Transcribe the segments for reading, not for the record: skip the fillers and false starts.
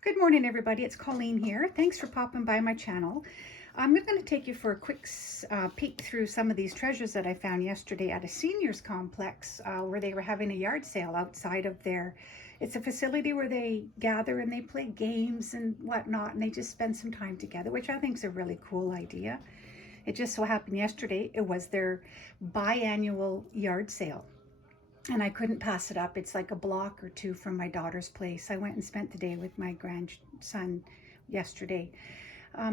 Good morning, everybody. It's Colleen here. Thanks for popping by my channel. I'm going to take you for a quick peek through some of these treasures that I found yesterday at a seniors complex where they were having a yard sale outside of their. It's a facility where they gather and they play games and whatnot, and they just spend some time together, which I think is a really cool idea. It just so happened yesterday it was their biannual yard sale. And I couldn't pass it up. It's like a block or two from my daughter's place. I went and spent the day with my grandson yesterday.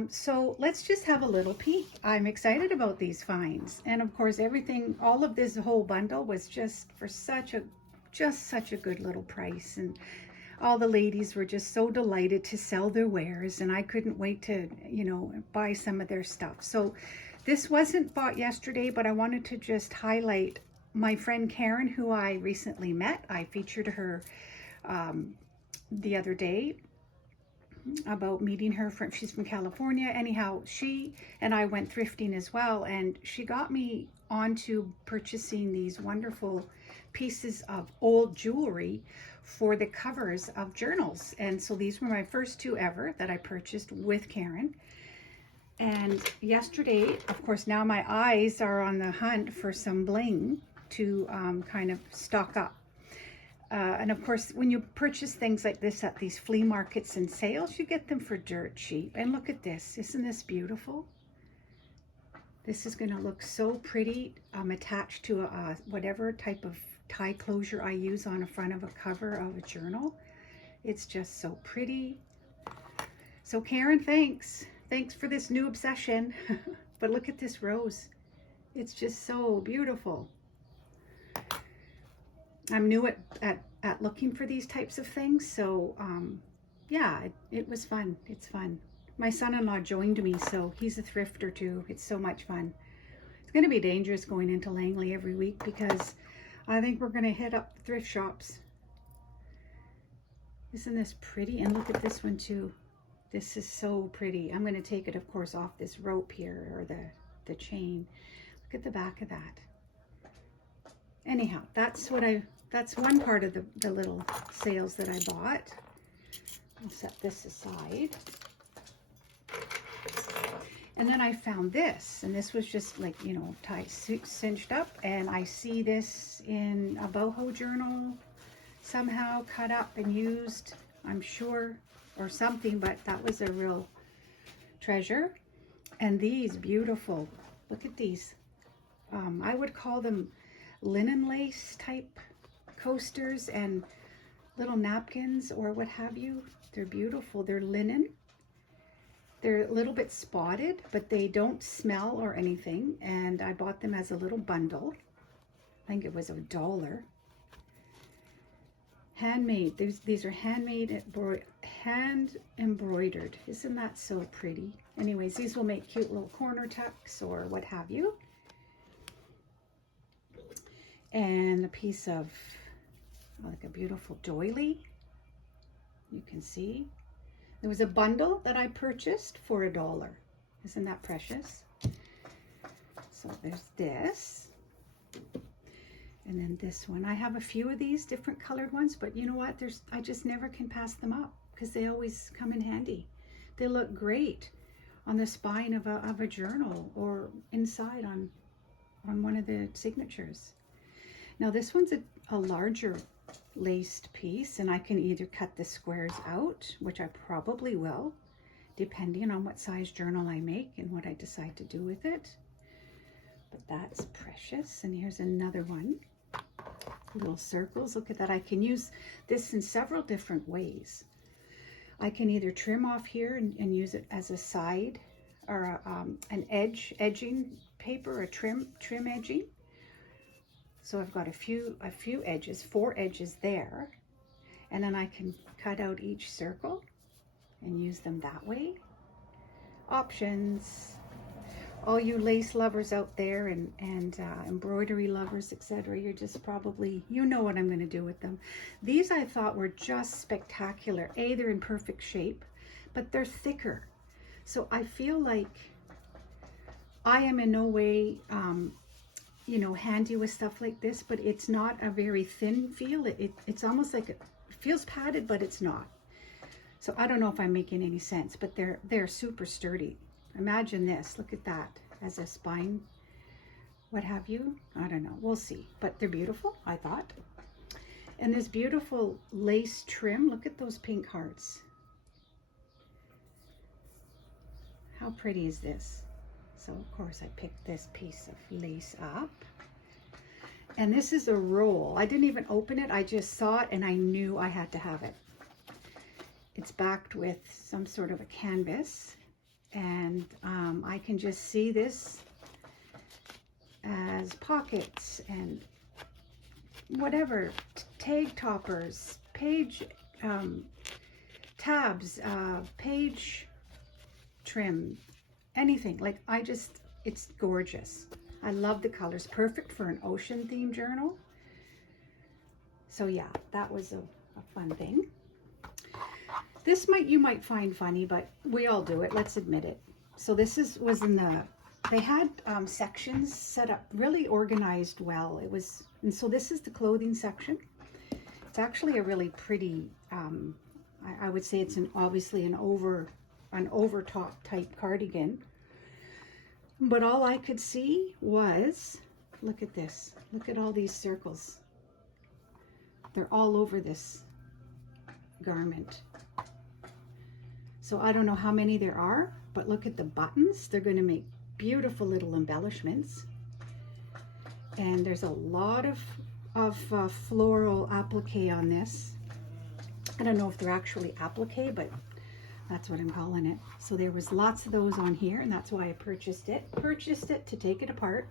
So let's just have a little peek. I'm excited about these finds. And of course, everything, all of this whole bundle was just for such a good little price. And all the ladies were just so delighted to sell their wares. And I couldn't wait to, buy some of their stuff. So this wasn't bought yesterday, but I wanted to just highlight my friend Karen, who I recently met. I featured her the other day about meeting her. She's from California. Anyhow, she and I went thrifting as well, and she got me onto purchasing these wonderful pieces of old jewelry for the covers of journals. And so these were my first two ever that I purchased with Karen. And yesterday, of course, now my eyes are on the hunt for some bling to kind of stock up. And of course, when you purchase things like this at these flea markets and sales, you get them for dirt cheap. And look at this. Isn't this beautiful? This is going to look so pretty attached to a whatever type of tie closure I use on the front of a cover of a journal. It's just so pretty. So Karen, thanks. Thanks for this new obsession. But look at this rose. It's just so beautiful. I'm new at looking for these types of things, so yeah, it was fun. It's fun. My son-in-law joined me, so he's a thrifter too. It's so much fun. It's going to be dangerous going into Langley every week because I think we're going to hit up the thrift shops. Isn't this pretty? And look at this one too. This is so pretty. I'm going to take it, of course, off this rope here, or the chain. Look at the back of that. Anyhow, that's one part of the little sales that I bought. I'll set this aside. And then I found this, and this was just like, cinched up, and I see this in a boho journal, somehow cut up and used, I'm sure, or something, but that was a real treasure. And these beautiful, look at these. I would call them linen lace type coasters and little napkins or what have you. They're beautiful. They're linen. They're a little bit spotted, but they don't smell or anything. And I bought them as a little bundle. I think it was $1. Handmade. These are handmade, hand embroidered. Isn't that so pretty? Anyways, these will make cute little corner tucks or what have you. And a piece of like a beautiful doily. You can see there was a bundle that I purchased for $1. Isn't that precious? So there's this, and then this one. I have a few of these different colored ones, but you know what, I just never can pass them up because they always come in handy. They look great on the spine of a journal or inside on one of the signatures. Now this one's a larger laced piece, and I can either cut the squares out, which I probably will, depending on what size journal I make and what I decide to do with it. But that's precious. And here's another one. Little circles. Look at that. I can use this in several different ways. I can either trim off here and use it as a side or an edging paper, a trim edging. So I've got a few edges, 4 edges there, and then I can cut out each circle and use them that way. Options. All you lace lovers out there and embroidery lovers, etc., you're just probably, you know what I'm going to do with them. These I thought were just spectacular. They're in perfect shape, but they're thicker. So I feel like I am in no way handy with stuff like this, but it's not a very thin feel. It's almost like it feels padded, but it's not. So I don't know if I'm making any sense, but they're super sturdy. Imagine this, look at that, as a spine, what have you? I don't know, we'll see. But they're beautiful, I thought. And this beautiful lace trim, look at those pink hearts. How pretty is this? So of course I picked this piece of lace up. And this is a roll. I didn't even open it, I just saw it and I knew I had to have it. It's backed with some sort of a canvas, and I can just see this as pockets and whatever, tag toppers, page tabs, page trim, anything. Like, it's gorgeous. I love the colors, perfect for an ocean themed journal. So yeah, that was a fun thing. This you might find funny, but we all do it, let's admit it. So this was in they had sections set up, really organized well. And so this is the clothing section. It's actually a really pretty, I would say it's obviously an over top type cardigan. But all I could see was, look at this, look at all these circles. They're all over this garment. So I don't know how many there are, but look at the buttons. They're going to make beautiful little embellishments. And there's a lot of floral applique on this. I don't know if they're actually applique, but that's what I'm calling it. So there was lots of those on here, and that's why I purchased it. Purchased it to take it apart.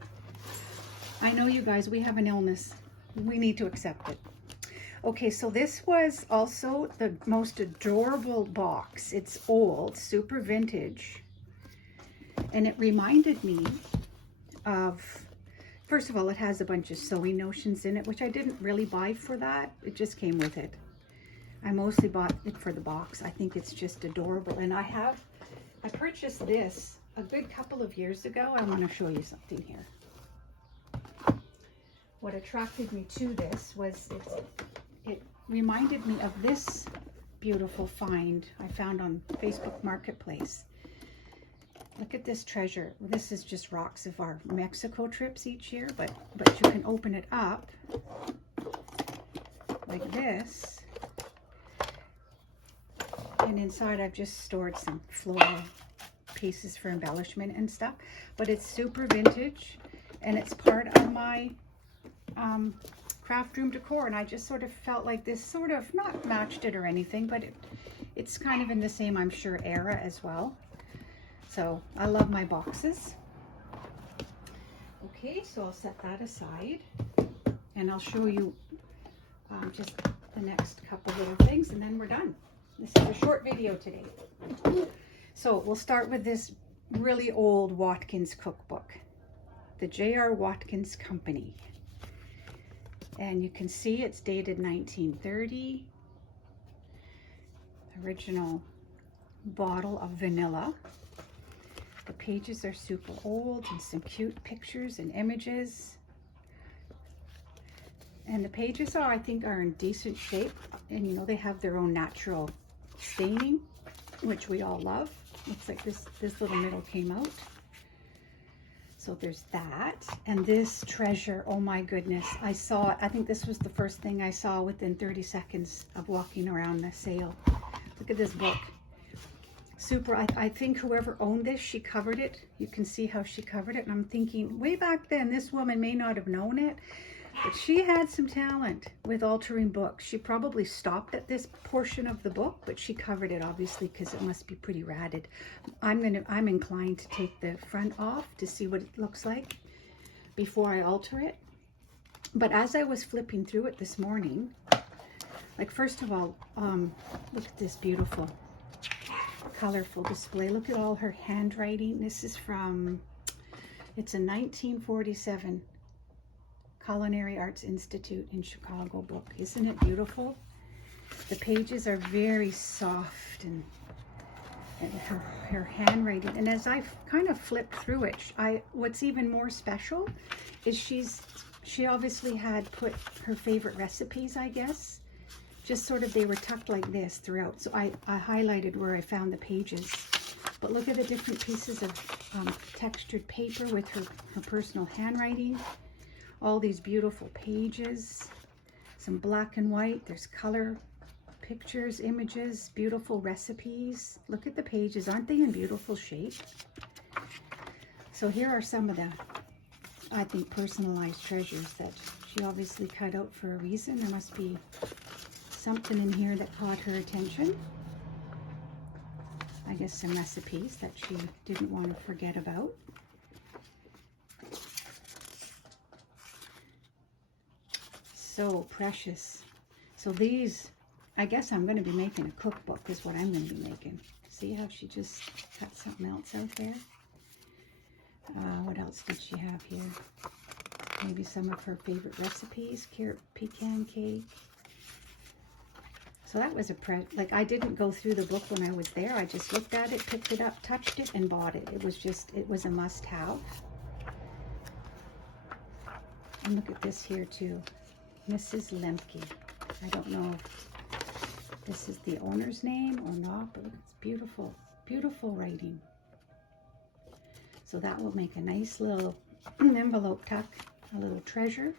I know, you guys, we have an illness. We need to accept it. Okay, so this was also the most adorable box. It's old, super vintage. And it reminded me of, first of all, it has a bunch of sewing notions in it, which I didn't really buy for that. It just came with it. I mostly bought it for the box. I think it's just adorable. And I purchased this a good couple of years ago. I want to show you something here. What attracted me to this was it reminded me of this beautiful find I found on Facebook Marketplace. Look at this treasure. This is just rocks of our Mexico trips each year, but you can open it up like this. And inside I've just stored some floral pieces for embellishment and stuff. But it's super vintage, and it's part of my craft room decor, and I just sort of felt like this sort of not matched it or anything, but it's kind of in the same, I'm sure, era as well. So I love my boxes. Okay, so I'll set that aside, and I'll show you just the next couple little things, and then we're done. This is a short video today. So we'll start with this really old Watkins cookbook, the J.R. Watkins Company. And you can see it's dated 1930. Original bottle of vanilla. The pages are super old, and some cute pictures and images. And the pages I think are in decent shape. And you know, they have their own natural staining, which we all love. Looks like this little middle came out. So there's that. And this treasure, oh my goodness, I saw it. I think this was the first thing I saw within 30 seconds of walking around the sale. Look at this book. Super. I think whoever owned this, she covered it. You can see how she covered it. And I'm thinking, way back then, this woman may not have known it, but she had some talent with altering books. She probably stopped at this portion of the book, but she covered it obviously because it must be pretty ratted. I'm inclined to take the front off to see what it looks like before I alter it. But as I was flipping through it this morning, like, first of all, look at this beautiful colorful display. Look at all her handwriting. This is from, it's a 1947 Culinary Arts Institute in Chicago book. Isn't it beautiful? The pages are very soft, and her handwriting. And as I kind of flipped through it, what's even more special is she obviously had put her favorite recipes, I guess, just sort of, they were tucked like this throughout. So I highlighted where I found the pages. But look at the different pieces of textured paper with her personal handwriting. All these beautiful pages. Some black and white. There's color, pictures, images, beautiful recipes. Look at the pages. Aren't they in beautiful shape? So here are some of the, I think, personalized treasures that she obviously cut out for a reason. There must be something in here that caught her attention. I guess some recipes that she didn't want to forget about. So precious. So these, I guess I'm going to be making a cookbook is what I'm going to be making. See how she just cut something else out there? What else did she have here? Maybe some of her favorite recipes. Carrot pecan cake. So that was like, I didn't go through the book when I was there. I just looked at it, picked it up, touched it, and bought it. It was a must-have. And look at this here too. Mrs. Lemke. I don't know if this is the owner's name or not, but it's beautiful, beautiful writing. So that will make a nice little envelope tuck, a little treasure.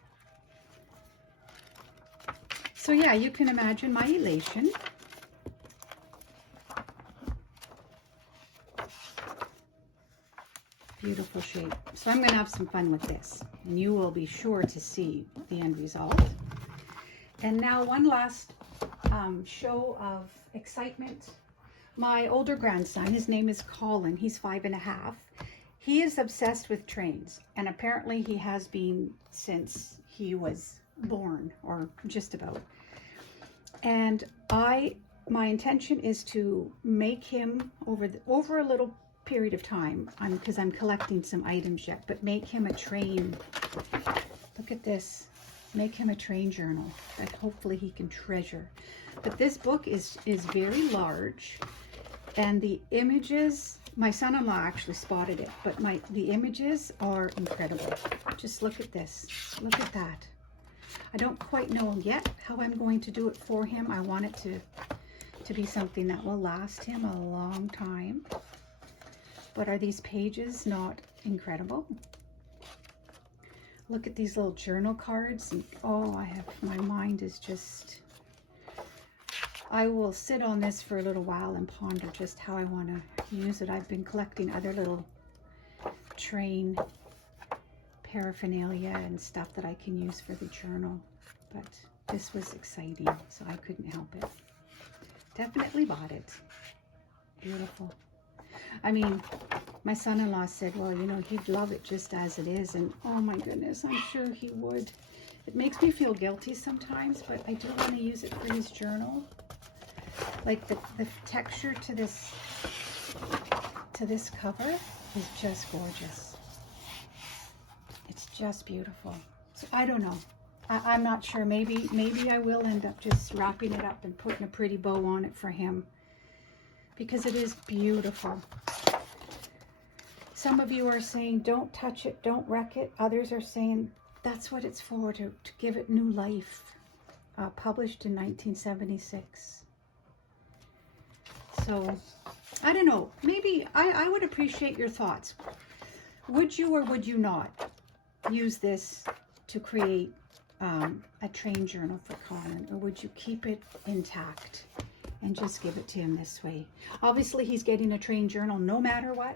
So yeah, you can imagine my elation. Beautiful shape. So I'm going to have some fun with this, and you will be sure to see the end result. And now one last show of excitement. My older grandson, his name is Colin, he's 5.5. He is obsessed with trains, and apparently he has been since he was born, or just about. And my intention is to make him over a little period of time, because I'm collecting some items yet, but make him a train. Look at this. Make him a train journal that hopefully he can treasure. But this book is very large, and the images, my son-in-law actually spotted it, but the images are incredible. Just look at this. Look at that. I don't quite know yet how I'm going to do it for him. I want it to be something that will last him a long time. But are these pages not incredible? Look at these little journal cards. And, oh, my mind is just, I will sit on this for a little while and ponder just how I want to use it. I've been collecting other little train paraphernalia and stuff that I can use for the journal, but this was exciting, so I couldn't help it. Definitely bought it. Beautiful. I mean, my son-in-law said, well, you know, he'd love it just as it is, and oh my goodness, I'm sure he would. It makes me feel guilty sometimes, but I do want to use it for his journal. Like the texture to this cover is just gorgeous. It's just beautiful. So I don't know. I'm not sure. Maybe I will end up just wrapping it up and putting a pretty bow on it for him, because it is beautiful. Some of you are saying, don't touch it, don't wreck it. Others are saying, that's what it's for, to give it new life. Published in 1976. So, I don't know. Maybe I would appreciate your thoughts. Would you or would you not use this to create a train journal for Colin, or would you keep it intact and just give it to him this way? Obviously, he's getting a train journal no matter what.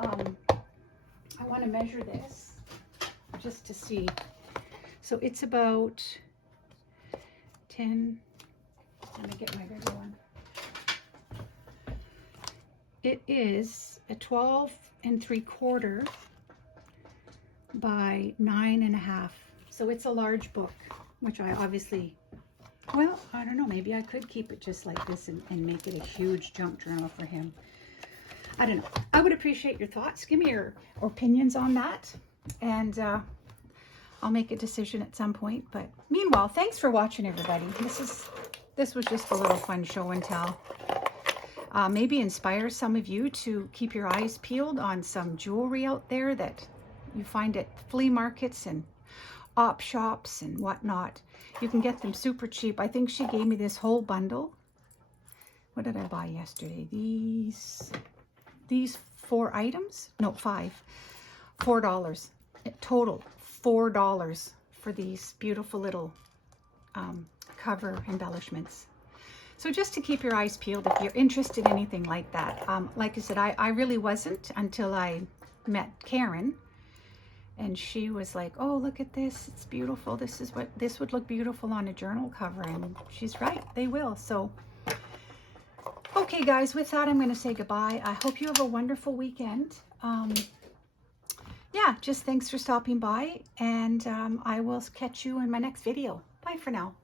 I want to measure this just to see. So it's about 10. Let me get my bigger one. It is a 12 3/4 by 9.5. So it's a large book, which I obviously, well, I don't know, maybe I could keep it just like this and make it a huge junk journal for him. I don't know. I would appreciate your thoughts. Give me your opinions on that, and I'll make a decision at some point. But meanwhile, thanks for watching, everybody. This was just a little fun show and tell. Maybe inspire some of you to keep your eyes peeled on some jewelry out there that you find at flea markets and op shops and whatnot. You can get them super cheap. I think she gave me this whole bundle. What did I buy yesterday? These 4 items? No, 5. $4. Total $4 for these beautiful little cover embellishments. So just to keep your eyes peeled if you're interested in anything like that. Like I said, I really wasn't until I met Karen, and she was like, oh, look at this, it's beautiful, this would look beautiful on a journal cover, and she's right, they will. So okay guys, with that I'm going to say goodbye. I hope you have a wonderful weekend. Yeah, just thanks for stopping by, and I will catch you in my next video. Bye for now.